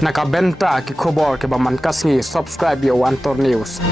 Nakabenta ki khobor ke baman kasngi subscribe yo Antor News.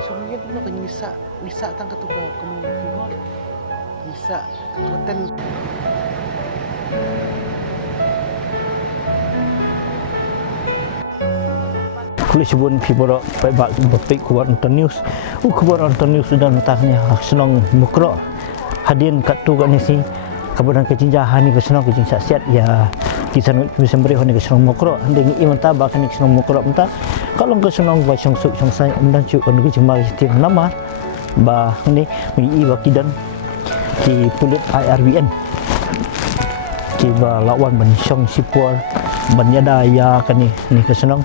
Sebenarnya tuh nak bisa tangkat tuh ke komunitas bisa konten. Kulit sebun people baik baik kuat nonton news. Kuat nonton news sudah notahnya senang mukro hadian kat tu kat ni si kemudian kecinjahan ni kesenang kecinjah siat ya kisah bisa beri hone kesenang mukro ande ni imanta bahkan kesenang mukro menta kalau kesenang buat song suk song sai amdan cu kan kecimah setiap nama bah ni mi wakidan ki pulut IRBN ki ba lawan ban song sipur ban yada ya kan ni kesenang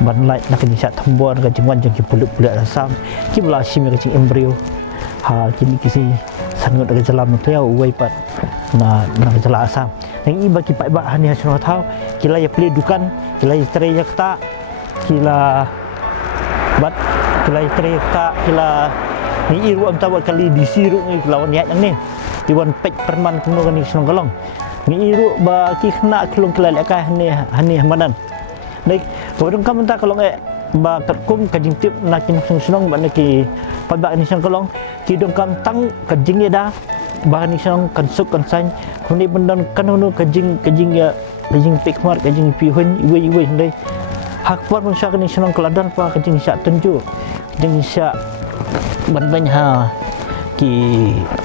ban light nak ni sat tambor ka jengwan jeng ki pulut-pulut asam ki bela sim ka jeng embrio ha kini kisi sangot ka jalam tu ya uai pat na jala asam yang i bagi pai ba hani hasno thau kila ya pli dukan kila istri ya kta kila bat kila istri ya kta kila ni i ruam tawat kali disiru ni lawan niat ni diwan pek perman kuno kan ni senong galong ni i ru ba ki kena kelong kila lekah ni hani hamadan Baik, kemudian kamu tak kalau ba kum kajing tip nakin senong ba naki pabak ni senong kalong kidong kam tang kajing ya bahan ni senong kan suk kan san kemudian bendan kan nu kajing ya kajing pikmar kajing pihun iwe ndai hak par pun syak ni senong keladan pa kajing syak tunjuk kajing syak ban ha ki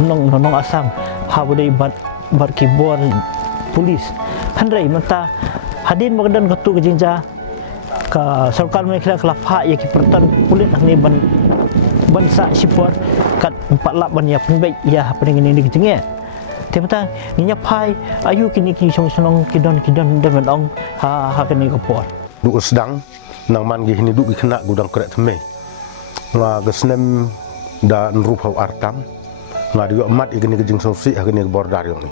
nong asam ha bodai bat keyboard polis handai mata hadin magadan ketu kejinja ka sarkar mereka kelapa ya ki pertan kulit ni ban sa sipor kat 4 lap ban ya penbaik ya pening ini kejingnya temata ninya pai ayu kini ki song senong kidon dan ong ha kini kapor du sedang nang man gi ni du gi kena gudang krek teme nga gesnem da nrup artam nga di emat igini kejing songsi agini bordar yang ni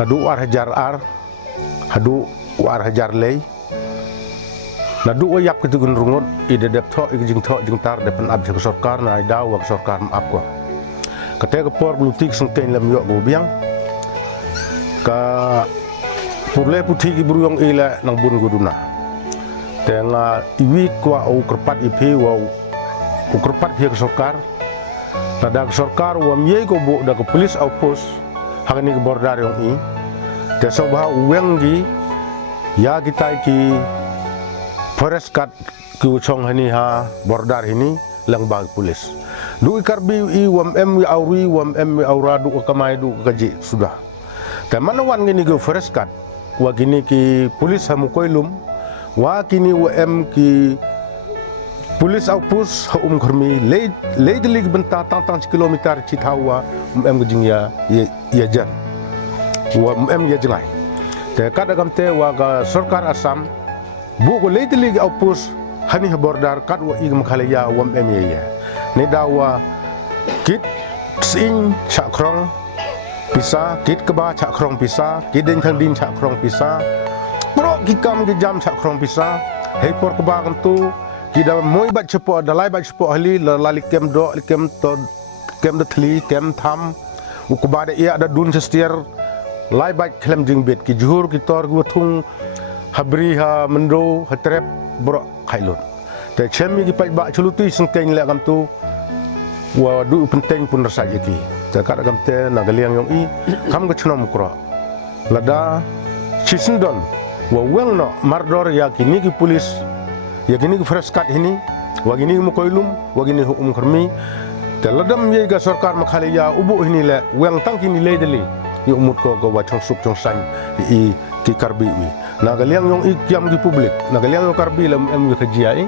nadu ar hajar ar hadu war hajar lei nadu wayap kitu gun rungut ide dep tho iging tho jing tar depan ab ke sarkar na ida wa sarkar maaf ko kate ke por glutik sengken lam yo go biang ka purle puthi ki buruyong ila nang bun guduna tenga iwi kwa au kerpat ipi wa u kerpat pihak sarkar tada sarkar wa miye go bo da ke polis au pos hagani ke bordar yang i te sobha uwengi ya kita ki forest kat ki uchong hani ha bordar ini lang bag polis du ikarbi i wam wi auri wam wi aura du kamai du kaji sudah ta manawan gini go forest kat wa gini ki polis hamu koilum wa kini wm ki polis aupus ha khurmi le delig benta tang kilometer cithawa gijing ya jan wa ya jengai te kadagam te waga sarkar asam bu ko leitili aupus hani bordar kad wa igam khalaya wam ya ne dawa kit sing chakrong pisa kit keba chakrong pisa kideng thang din chakrong pisa pro kikam ke jam chakrong pisa hei por keba kantu kida moi bat chepo dalai bat chepo ahli lali kem do kem to kem de thli kem tham ukubade ia ada dun sestier lai baik klem jing bet ki juhur ki tor gu thung habri ha mendo hatrep bro khailun te chemi ki pai ba chuluti sengkeng le gam tu wa du penting pun rasa ki te kat gam te na galiang yong i kam ga chnom kro lada chisindon wa weng no mardor ya ki ni ki polis Ya gini freskat ini, wagini mukoilum, wagini kermi. Teladam ye ga sarkar makhale ya ubu ini le, wang tang kini le deli. Yu umut ko ga wachong suk chong san i ki karbi wi. Nagaliang yung ikyam di publik, nagaliang yung karbi lam em khajia i.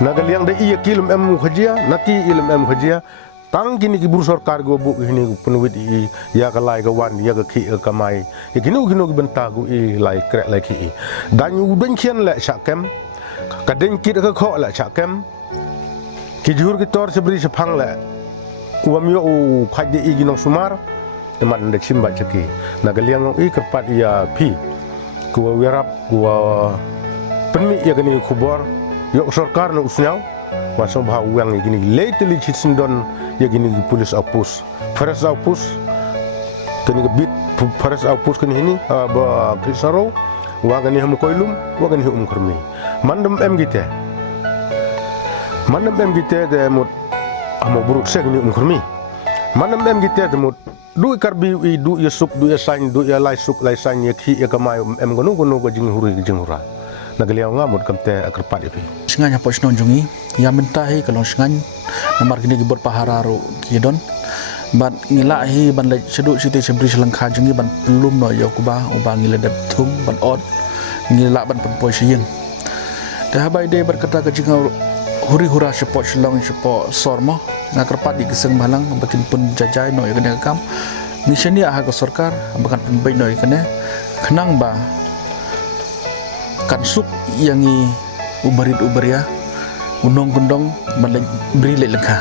Nagaliang da iya kilum em khajia, nati ilum em khajia. Tang kini ki buru sarkar go bu ini penuit i ya ka lai ga wan ya ga ki ka mai. Ya gino ki bentagu i lai krek lai ki. Dan yu ben kian le syakem. Kadeng kit ka kho le syakem. Ki jur ki tor sebri sepang le. Uam yo khaj di ginong sumar teman ndak simba ceki nagaliang i kerpat ya pi ku wirap ku penmi ya gani khubor yo sarkar no usnyau waso bha uang gini lately chitsindon ya gini polis apus faras apus kini bit faras apus kini ini ba krisaro wa gani hum koilum wa gani hum kurmi mandem em gite de mut amo buruk sek ni kurmi manam em gite de mut du karbi i du yesuk du yasan du ya lai suk lai san ye khi ya kamai em gonu go jing hura nagaliaw nga mut kamte akrpat ipi Singanya po sinon jungi ya mentahi kalong singan namar kini gibor pahararo kidon ban ngilahi ban le sedu siti sebri selangkha jungi ban pelum no yo kuba ubang ngile dep thum ban od ngila ban penpoi siyeng dah bai de berkata ke jingau huri hura sepot selong sepot sormo ngakerpat di keseng balang bakin pun jajai no ikane kam mission dia hak sarkar bakan pun bai no ikane kenang ba kan suk yang i uberia unong gendong ban beri le lengkha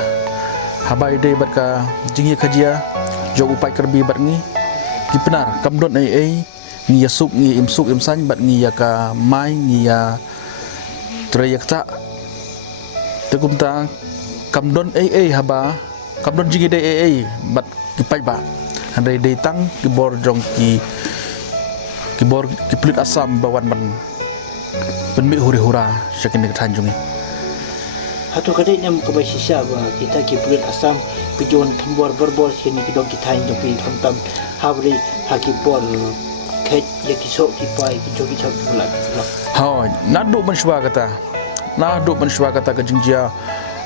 habai de berka jingi kajia jo upai kerbi bat ngi kipenar kamdon ai ngi yasuk ngi imsuk imsan bat ngi ya ka mai ngi ya trayekta tekumta kamdon haba kamdon jingi de bat kipai ba handai de tang kibor jong kibor kiplit asam bawan man penmi huri hura syakin de tanjungi Hatu kadai nyam kebai sisa ba kita kiplit asam pijon tambor berbor sini kidong kita injong pi tam habri hakipor khet ya kisok kipai kijogi chap bulat ha nadu menshwa kata ke jingjia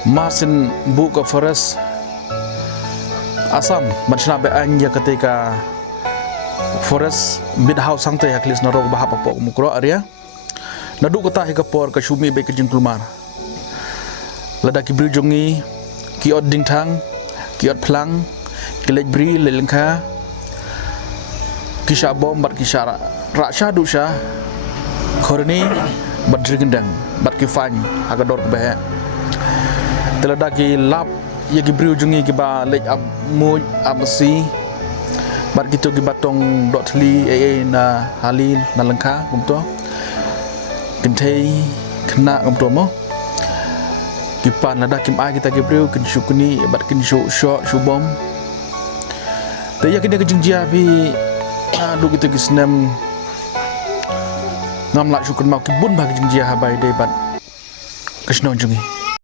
masin buka forest asam mansna be anja ketika forest bid house sangte haklis narok bahap pok mukro area nadu kata hikapor ke shumi be ke jingkulmar ladaki brijongi kiot dingtang kiot plang kilej bri lelengka kisah bom bat kisah raksha dusha korni bat jingdang bat kifan agador ke teladaki lap ya gibriu jungi giba lej ab muj absi bat gitu gibatong dotli na halil na lengka kumto kintei kena kumto mo kipan ada kim ai kita gibriu kinsyukuni bat kinsyu syo syubom te ya kini kejingjia bi adu gitu gisnem ngam lak syukun mau kibun bagi jingjia habai de bat kasnon jungi